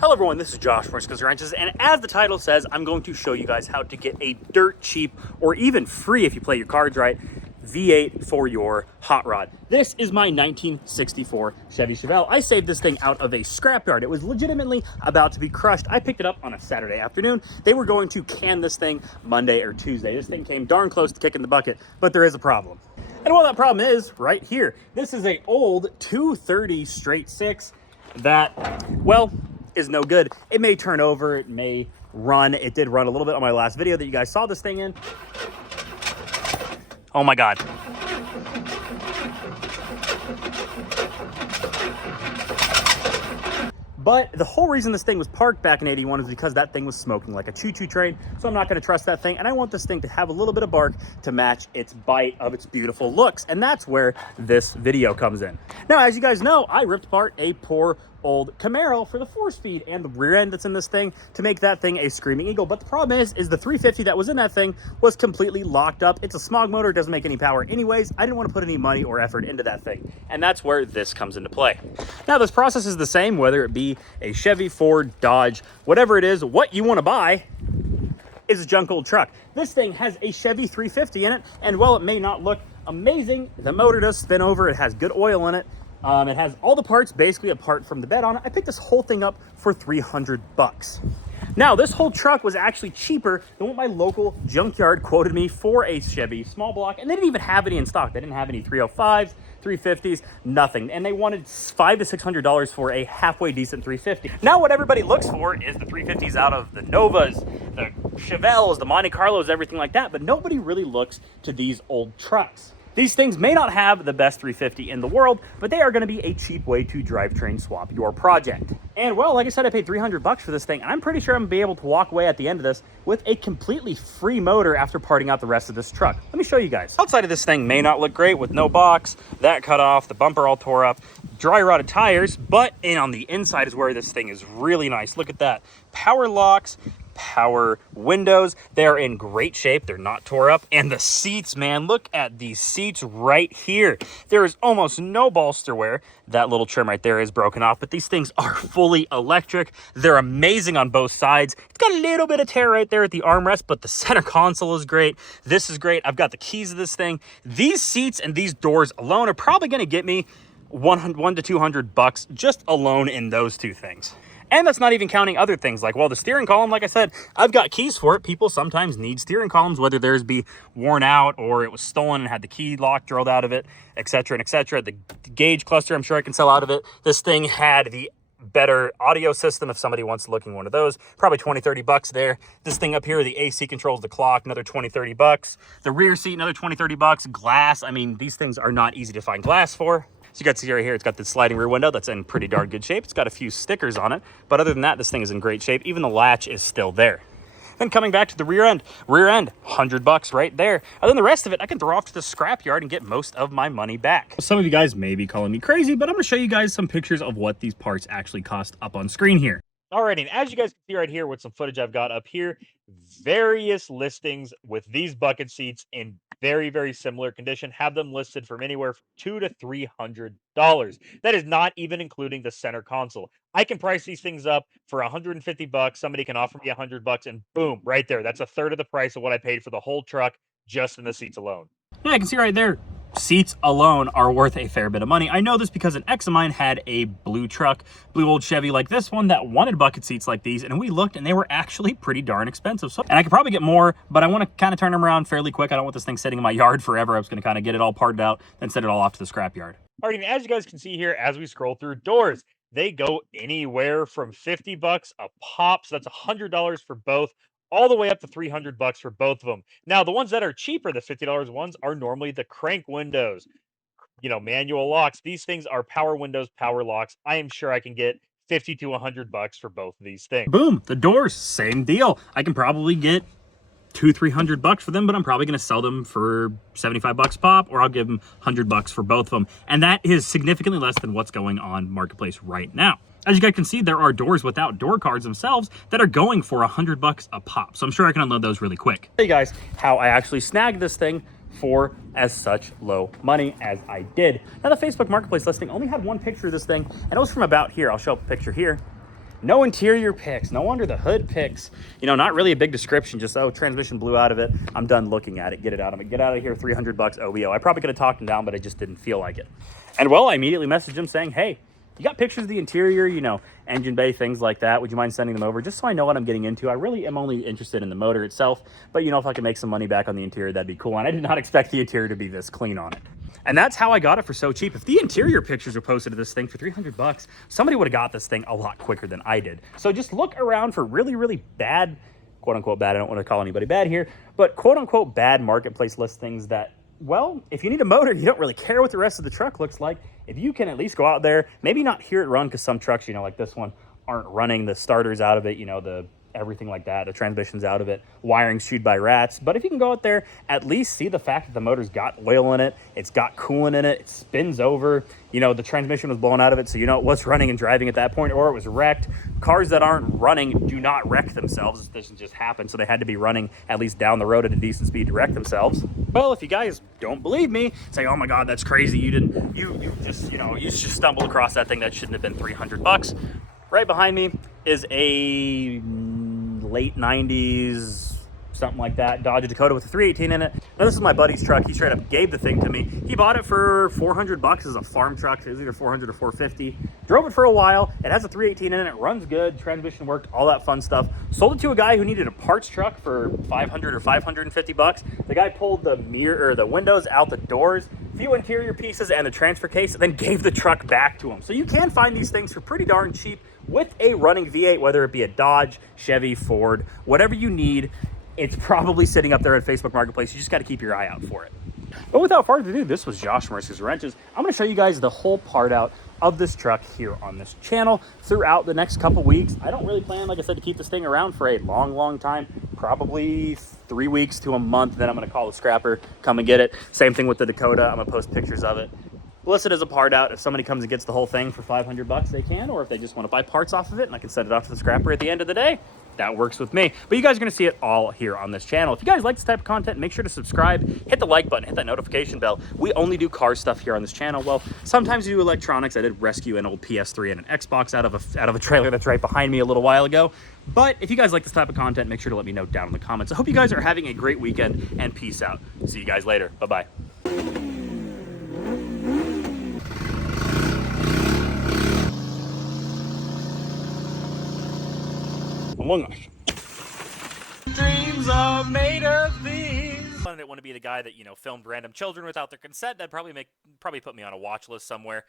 Hello everyone, this is Josh from Skills Wrenches, and as the title says, I'm going to show you guys how to get a dirt cheap, or even free if you play your cards right, V8 for your hot rod. This is my 1964 Chevy Chevelle. I saved this thing out of a scrapyard. It was legitimately about to be crushed. I picked it up on a Saturday afternoon. They were going to can this thing Monday or Tuesday. This thing came darn close to kicking the bucket, but there is a problem. And well, that problem is right here. This is a old 230 straight six that, well, is no good. It may turn over, it may run. It did run a little bit on my last video that you guys saw this thing in. Oh my God. But the whole reason this thing was parked back in '81 is because that thing was smoking like a choo-choo train. So I'm not gonna trust that thing. And I want this thing to have a little bit of bark to match its bite of its beautiful looks. And that's where this video comes in. Now, as you guys know, I ripped apart a poor old Camaro for the 4-speed and the rear end that's in this thing to make that thing a screaming eagle. But the problem is the 350 that was in that thing was completely locked up. It's a smog motor, doesn't make any power anyways. I didn't want to put any money or effort into that thing. And that's where this comes into play. Now, this process is the same, whether it be a Chevy, Ford, Dodge, whatever it is, what you want to buy is a junk old truck. This thing has a Chevy 350 in it, and while it may not look amazing, the motor does spin over. It has good oil in it. It has all the parts basically apart from the bed on it. I picked this whole thing up for 300 bucks. Now, this whole truck was actually cheaper than what my local junkyard quoted me for a Chevy small block, and they didn't even have any in stock. They didn't have any 305s, 350s, nothing. And they wanted $500 to $600 for a halfway decent 350. Now, what everybody looks for is the 350s out of the Novas, the Chevelles, the Monte Carlos, everything like that, but nobody really looks to these old trucks. These things may not have the best 350 in the world, but they are going to be a cheap way to drivetrain swap your project. And well, like I said, I paid 300 bucks for this thing, and I'm pretty sure I'm going to be able to walk away at the end of this with a completely free motor after parting out the rest of this truck. Let me show you guys. Outside of this thing may not look great with no box, that cut off, the bumper all tore up, dry rotted tires, but on the inside is where this thing is really nice. Look at that. Power locks, power windows. They're in great shape. They're not tore up. And the seats, man, look at these seats right here. There is almost no bolster wear. That little trim right there is broken off, but these things are fully electric. They're amazing on both sides. It's got a little bit of tear right there at the armrest, but the center console is great. This is great. I've got the keys of this thing. These seats and these doors alone are probably going to get me $100 to $200 just alone in those two things. And that's not even counting other things like, well, the steering column, like I said, I've got keys for it. People sometimes need steering columns, whether theirs be worn out or it was stolen and had the key lock drilled out of it, etc. and etc. The gauge cluster, I'm sure I can sell out of it. This thing had the better audio system if somebody wants to look in one of those. Probably 20, 30 bucks there. This thing up here, the AC controls the clock, another 20, 30 bucks. The rear seat, another 20, 30 bucks. Glass, I mean, these things are not easy to find glass for. So you got to see right here, it's got the sliding rear window that's in pretty darn good shape. It's got a few stickers on it, but other than that, this thing is in great shape. Even the latch is still there. Then coming back to the rear end, $100 right there. And then the rest of it, I can throw off to the scrapyard and get most of my money back. Some of you guys may be calling me crazy, but I'm gonna show you guys some pictures of what these parts actually cost up on screen here. Alrighty, and as you guys can see right here with some footage I've got up here, various listings with these bucket seats in very, very similar condition, have them listed from anywhere from $200 to $300. That is not even including the center console. I can price these things up for 150 bucks. Somebody can offer me 100 bucks and boom, right there. That's a third of the price of what I paid for the whole truck just in the seats alone. Yeah, I can see right there. Seats alone are worth a fair bit of money. I know this because an ex of mine had a blue truck, blue old Chevy like this one that wanted bucket seats like these, and we looked and they were actually pretty darn expensive. So, and I could probably get more, but I want to kind of turn them around fairly quick. I don't want this thing sitting in my yard forever. I was going to kind of get it all parted out and send it all off to the scrapyard. All right, and as you guys can see here, as we scroll through doors, they go anywhere from 50 bucks a pop. So that's $100 for both, all the way up to 300 bucks for both of them. Now, the ones that are cheaper, the $50 ones, are normally the crank windows, you know, manual locks. These things are power windows, power locks. I am sure I can get 50 to 100 bucks for both of these things. Boom, the doors, same deal. I can probably get $200-300 for them, but I'm probably going to sell them for 75 bucks pop, or I'll give them 100 bucks for both of them. And that is significantly less than what's going on Marketplace right now. As you guys can see, there are doors without door cards themselves that are going for 100 bucks a pop. So I'm sure I can unload those really quick. Hey guys, how I actually snagged this thing for as such low money as I did. Now, the Facebook Marketplace listing only had one picture of this thing, and it was from about here. I'll show up a picture here. No interior pics, no under the hood pics. You know, not really a big description, just, oh, transmission blew out of it. I'm done looking at it. Get it out of me. Get out of here, 300 bucks OBO. I probably could have talked him down, but I just didn't feel like it. And well, I immediately messaged him saying, hey, you got pictures of the interior, you know, engine bay, things like that. Would you mind sending them over just so I know what I'm getting into? I really am only interested in the motor itself, but you know, if I can make some money back on the interior, that'd be cool. And I did not expect the interior to be this clean on it. And that's how I got it for so cheap. If the interior pictures were posted of this thing for 300 bucks, somebody would have got this thing a lot quicker than I did. So just look around for really, really bad, quote unquote bad, I don't want to call anybody bad here, but quote unquote bad marketplace listings that, well, if you need a motor, you don't really care what the rest of the truck looks like. If you can at least go out there, maybe not hear it run, because some trucks, you know, like this one, aren't running the starters out of it, you know, the everything like that, the transmission's out of it, wiring's chewed by rats. But if you can go out there, at least see the fact that the motor's got oil in it, it's got coolant in it, it spins over, you know, the transmission was blown out of it, so you know it was running and driving at that point, or it was wrecked. Cars that aren't running do not wreck themselves. This doesn't just happen, so they had to be running at least down the road at a decent speed to wreck themselves. Well, if you guys don't believe me, say, oh my God, that's crazy, you just stumbled across that thing that shouldn't have been 300 bucks. Right behind me is a late 90s, something like that, Dodge Dakota with a 318 in it. Now this is my buddy's truck. He straight up gave the thing to me. He bought it for 400 bucks as a farm truck. It was either 400 or 450. Drove it for a while. It has a 318 in it. It runs good. Transmission worked, all that fun stuff. Sold it to a guy who needed a parts truck for 500 or 550 bucks. The guy pulled the mirror or the windows out the doors, few interior pieces and the transfer case, and then gave the truck back to him. So you can find these things for pretty darn cheap with a running V8, whether it be a Dodge, Chevy, Ford, whatever you need. It's probably sitting up there at Facebook Marketplace. You just got to keep your eye out for it. But without further ado, this was Josh from Risker's Wrenches. I'm going to show you guys the whole part out of this truck here on this channel throughout the next couple weeks. I don't really plan, like I said, to keep this thing around for a long, long time. Probably 3 weeks to a month. Then I'm going to call the scrapper, come and get it. Same thing with the Dakota. I'm going to post pictures of it. List it as a part out. If somebody comes and gets the whole thing for 500 bucks, they can, or if they just want to buy parts off of it and I can send it off to the scrapper at the end of the day, that works with me. But you guys are going to see it all here on this channel. If you guys like this type of content, make sure to subscribe, hit the like button, hit that notification bell. We only do car stuff here on this channel. Well, sometimes we do electronics. I did rescue an old PS3 and an Xbox out of a trailer that's right behind me a little while ago. But if you guys like this type of content, make sure to let me know down in the comments. I hope you guys are having a great weekend, and peace out. See you guys later. Bye-bye. Among Us. Dreams are made of these. I didn't want to be the guy that, you know, filmed random children without their consent. That'd probably put me on a watch list somewhere.